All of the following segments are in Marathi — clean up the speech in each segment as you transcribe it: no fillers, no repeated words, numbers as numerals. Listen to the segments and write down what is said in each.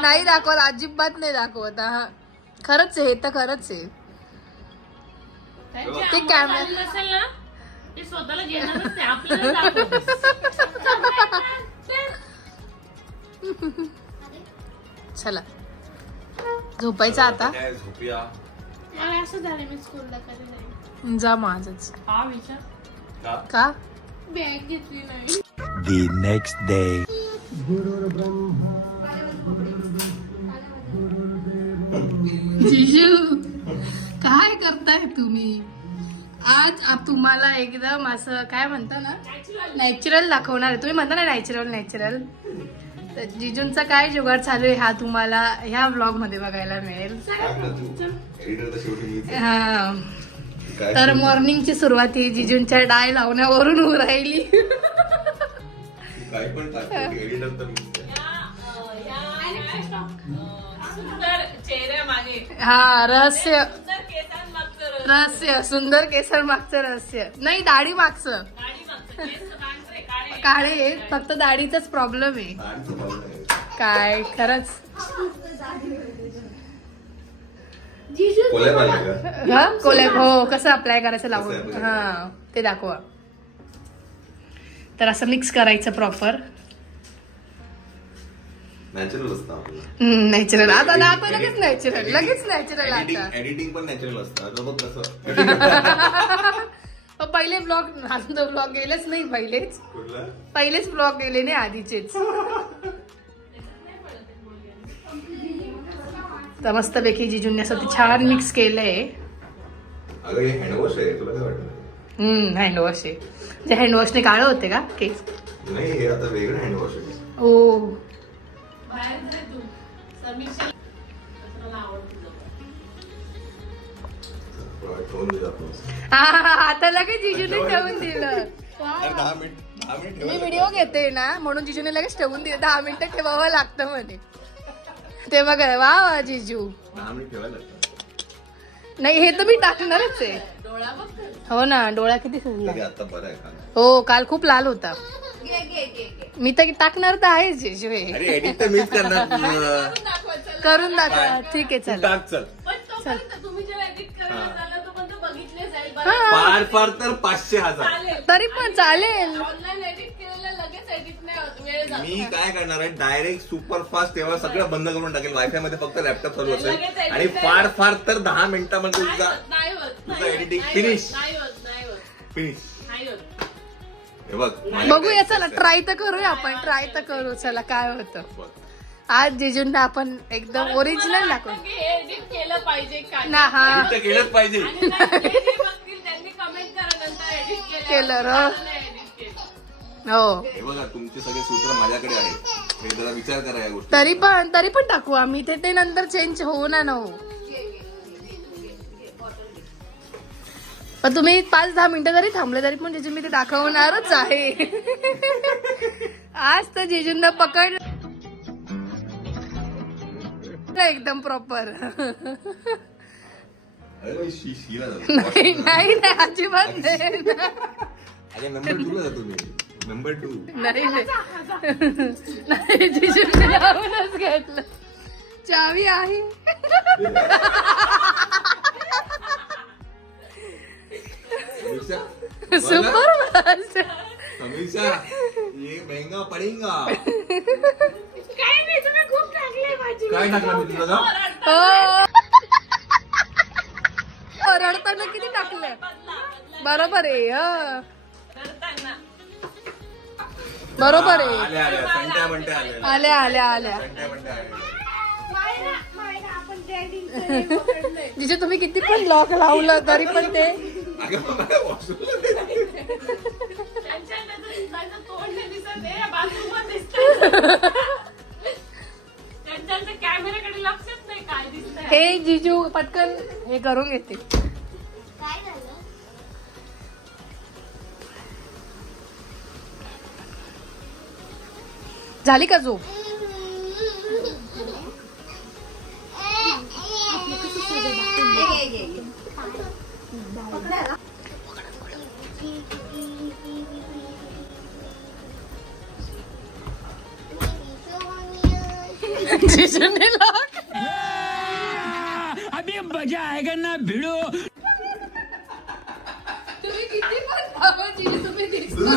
नाही दाखवत, अजिबात नाही दाखवत. हा खरंच आहे, हे तर खरंच आहे. ते कॅमेरा नसेल ना ते स्वतःला घेणारच नाही, आपल्याला चला झोपायचं आता. मला असं झालं मी स्कूलला कधी नाही. जा माझच. हा विचार का बॅग घेतली नाही. The next day. जिजू काय करताय तुम्ही आज? तुम्हाला एकदम असं काय म्हणता ना, नॅचरल दाखवणार आहे. तुम्ही म्हणता ना नॅचरल. तर जिजूंचा काय जुगाड चालू आहे हा तुम्हाला ह्या व्लॉग मध्ये बघायला मिळेल. हा तर मॉर्निंगची सुरुवात ही जिजूंच्या डाय लावण्यावरून होऊ राहिली. हा रहस्य सुंदर केसर मागचं रहस्य नाही, दाढी मागचं. काळे फक्त दाढीचाच प्रॉब्लेम आहे. काय खरंच कोलॅब हो कसं अप्लाय करायचं लावून, हा ते दाखवा. तर असं मिक्स करायचं प्रॉपर. नॅचरल आता लगेच नॅचरल आता एडिटिंग पण नॅचरल असतं. पहिले ब्लॉग ब्लॉग गेलेच नाही, पहिलेच ब्लॉग गेले नाही आधीचेच. तर मस्तपैकी जिजूंनी असं ते छान मिक्स केलंय. हँडवॉश आहे, तुला काय वाटतं? हँडवॉश आहे. जे हँडवॉशने काळं होते का केस? नाही, हे आता वेगळं हँडवॉश आहे. ओ आता लगेच जिजूने ठेवून दिलं. मी व्हिडिओ घेते ना म्हणून जिजूने लगेच ठेवून दिलं. 10 मिनिटं ठेवावं लागतं म्हणे. ते बघा वा जिजू. 10 मिनिट ठेवायला नाही हे तर मी टाकणारच आहे. हो ना, डोळा किती सुंदर. आता बरं आहे का? हो काल खूप लाल होता. मी तर टाकणार तर आहेच जिजू. एडिट तर मीच करणार. करून दाखवा. ठीक आहे चला. तुम्ही जेव्हा एडिट करायला तो पण बघितले जाईल. फार तर 500,000 तरी पण चालेल. ऑनलाईन एडिट केलेलं लगेच एडिट नाही होत, वेळ जातो. मी काय करणार आहे, डायरेक्ट सुपर फास्ट तेव्हा सगळं बंद करून टाकेल. वायफाय मध्ये फक्त लॅपटॉप चालू असेल आणि फार तर 10 मिनिटामध्ये तुझा एडिटिंग फिनिश. बघूया चला, ट्राय तर करूया आपण. चला काय होतं. आज जिजूंना आपण एकदम ओरिजिनल दाखवू. एडिट केलं पाहिजे काय ना. हा केलंच पाहिजे. त्यांनी कमेंट करा नंतर एडिट केलं हो. हे बघा तुमचे सगळे सूत्र माझ्याकडे आहेत, हे जरा विचार करा या गोष्टी. तरी पण टाकू आम्ही ते नंतर चेंज होऊ ना हो. पण तुम्ही 5-10 मिनिटं जरी थांबले तरी पण जिजू मी ते दाखवणारच आहे. आज तर जिजूंना पकड एकदम प्रॉपर. नाही अजिबात नंबर 2 नाही जिजूंनी लावूनच घेतलं. चावी आहे. Super fast. ये महंगा पडेगा. काय नाही, तुम्ही खूप टाकले भाजी. काय टाकलं मी तुला? रडताना किती टाकले. बरोबर आहे. बरोबर आहे. आल्या जिथे तुम्ही किती पण लॉक लावलं तरी पण ते कॅमेराकडे लक्षच नाही काय दिसतंय. हे जिजू पटकन हे करून घेते. झाली का झोप? जिजूने लॉक. अभी मजा आएगा ना भिड़ो. तुम्ही किती पण खावा जिजू, तुम्ही दिसता.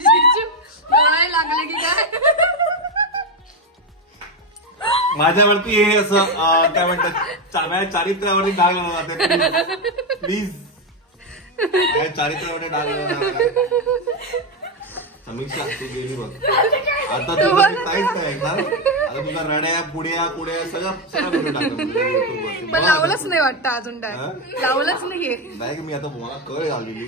जिजू बोलायला लागले की काय. माझ्यावरती हे असं काय म्हणतात माझ्या चारित्र्यावरती डाग लावला जाते. प्लीज चारित्र्यावरती डाग लावला. समीक्षा तू गेली बघ आता तुझं काहीच नाही ना. आता तुझा रड्या पुड्या कुड्या सगळं टाकलं. पण लावलंच नाही वाटतं अजून डाय. लावलंच नाहीये. नाही मी आता मला कळ आलेली.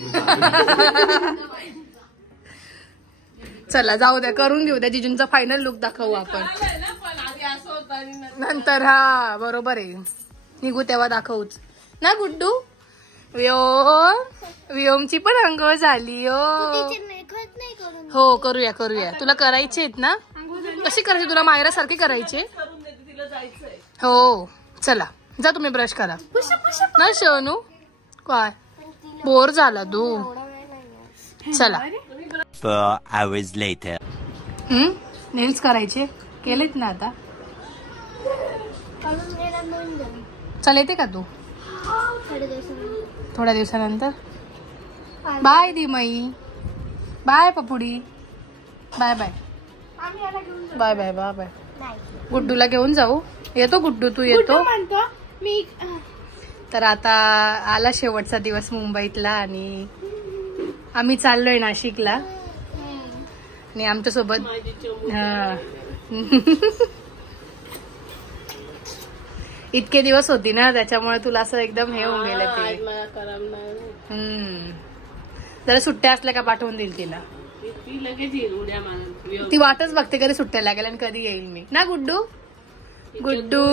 चला जाऊ द्या, करून घेऊ द्या. जिजूंचा फायनल लुक दाखवू आपण चालेल ना, पण आधी असं होतं आणि नंतर. हा बरोबर आहे, निघू तेव्हा दाखवूच ना गुड्डू. व्योमची पण अंघोळ झाली. हो करूया करूया. तुला करायचे आहेत ना? कशी करायची तुला? मायरा सारखे करायचे. करून देते, तिला जायचंय. हो चला जा तुम्ही ब्रश करा ना. सोनू काय बोर झाला तू. चला. 4 hours later. नेल्स करायचे केलेत ना आता. चल येते का तू थोड्या दिवसानंतर? बाय दिमई. बाय पपुडी. Bye bye bye bye bye bye. गुड्डूला घेऊन जाऊ. येतो गुड्डू, तू येतो? तर आता आला शेवटचा दिवस मुंबईतला आणि आम्ही चाललोय नाशिकला. आणि आमच्यासोबत इतके दिवस होती ना त्याच्यामुळे तुला असं एकदम हे होऊन गेलं ते. जरा सुट्ट्या असल्या का पाठवून देईल तिला. ती लगेच येईल उड्या मारत. ती वाटच बघते कधी सुट्ट्या लागेल आणि कधी येईल मी ना. गुड्डू गुड्डू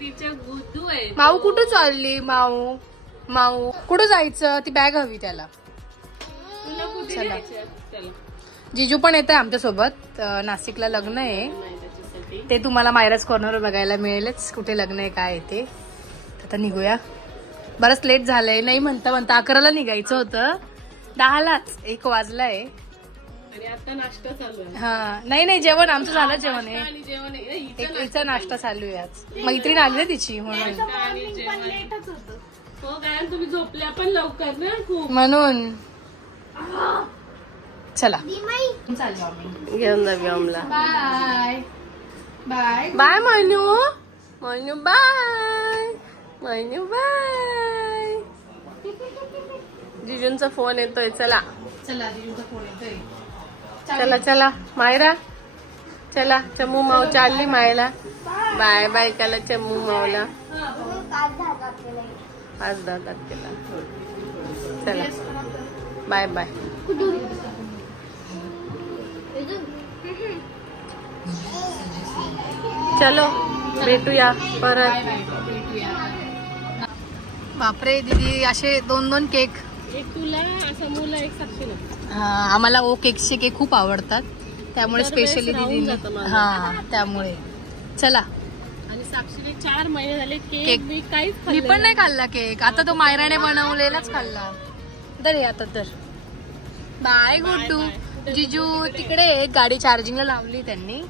तिच्या गुड्डू आहे. माऊ कुठं चालली? माऊ माऊ कुठं जायचं? ती बॅग हवी त्याला. चला जिजू पण येत आहे आमच्यासोबत. नाशिकला लग्न आहे ते तुम्हाला मायराज कॉर्नर बघायला मिळेलच. कुठे लग्न आहे काय ते. आता निघूया. बरंच लेट झालंय. नाही म्हणता म्हणता 11ला निघायचं होतं. 10लाच 1 वाजलाय. आणि आता नाश्ता चालू आहे. हा नाही नाही जेवण आमचं झालं. जेवण आहे. आणि जेवण आहे. हिचा नाश्ता चालू आहे आज. मैत्रीण आली ना तिची म्हणून. हो काय तुम्ही झोपल्या पण लवकर ना खूप म्हणून. चला घेऊन जा व्योमला. Bye bye bye Manu. Manu bye. Manu bye. जिजूंचा फोन येतोय. चला चला जिजूचा फोन येतोय. चला चला मायरा. चला चमू माऊ चालली मायला. बाय बाय केला चमू माऊला. 5-10 तारखेला. चला बाय बाय. चलो भेटूया परत. बापरे दीदी असे 2-2 केक. एक तुला असं मुलं एक साक्षीला. आम्हाला ओ केकचे केक खूप आवडतात त्यामुळे स्पेशली राहून दीदी. जातं माझं. हा त्यामुळे चला. आणि साक्षीने 4 महिने झाले केक. केक मी काहीच मी खाल्लं पण नाही खाल्ला केक. आता तो मायराने बनवलेलाच खाल्ला. तर आता तर बाय गुड्डू. जिजू तिकडे एक गाडी चार्जिंगला लावली त्यांनी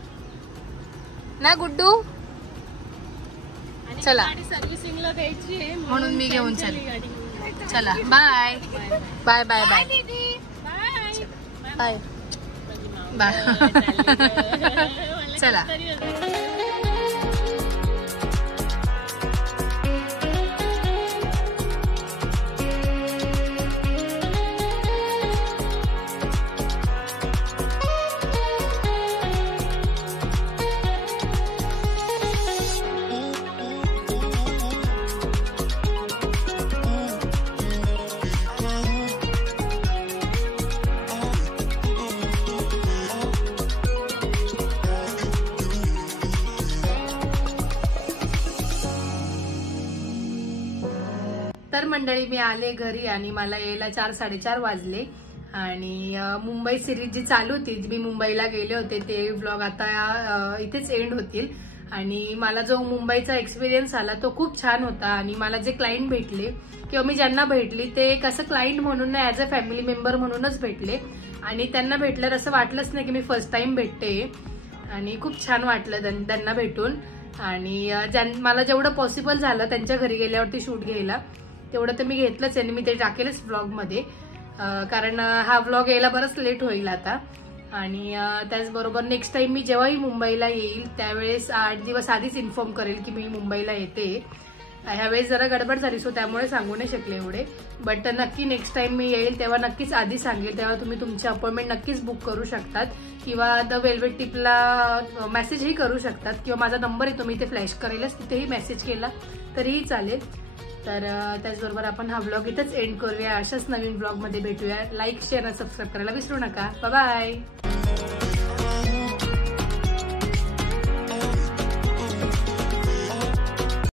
ना गुड्डू. आणि चला. गाडी सर्व्हिसिंगला द्यायची आहे म्हणून मी घेऊन त्यांची चालले. गाडी. चला बाय बाय बाय बाय दीदी बाय. Bye bye. चला. तर मंडळी मी आले घरी आणि मला यायला 4-4:30 वाजले. आणि मुंबई सिरीज जी चालू होती, मी मुंबईला गेले होते ते व्लॉग आता इथेच एंड होतील. आणि मला जो मुंबईचा एक्सपिरियन्स आला तो खूप छान होता. आणि मला जे क्लायंट भेटले किंवा मी ज्यांना भेटली ते एक असं क्लायंट म्हणून नाही, ऍज अ फॅमिली मेंबर म्हणूनच भेटले. आणि त्यांना भेटल्यावर असं वाटलंच नाही की मी फर्स्ट टाइम भेटते. आणि खूप छान वाटलं त्यांना भेटून. आणि मला जेवढं पॉसिबल झालं त्यांच्या घरी गेल्यावरती शूट घ्यायला तेवढं तर मी घेतलंच आहे. मी ते टाकेलच ब्लॉगमध्ये, कारण हा ब्लॉग यायला बरंच लेट होईल आता. आणि त्याचबरोबर नेक्स्ट टाइम मी जेव्हाही मुंबईला येईल त्यावेळेस 8 दिवस आधीच इन्फॉर्म करेल की मी मुंबईला येते. ह्यावेळेस जरा गडबड झाली सो त्यामुळे सांगू नाही शकले एवढे. बट नक्की नेक्स्ट टाइम मी येईल तेव्हा नक्कीच आधी सांगेल. तेव्हा तुम्ही तुमची अपॉइंटमेंट नक्कीच बुक करू शकतात किंवा द वेल्वेट टिपला मेसेजही करू शकतात किंवा माझा नंबर आहे तो मी इथे फ्लॅश करेलच, तिथेही मेसेज केला तरीही चालेल. तर त्याचबरोबर आपण हा ब्लॉग इथंच एंड करूया. अशाच नवीन ब्लॉगमध्ये भेटूया. लाईक शेअर आणि सबस्क्राईब करायला विसरू नका. Bye bye.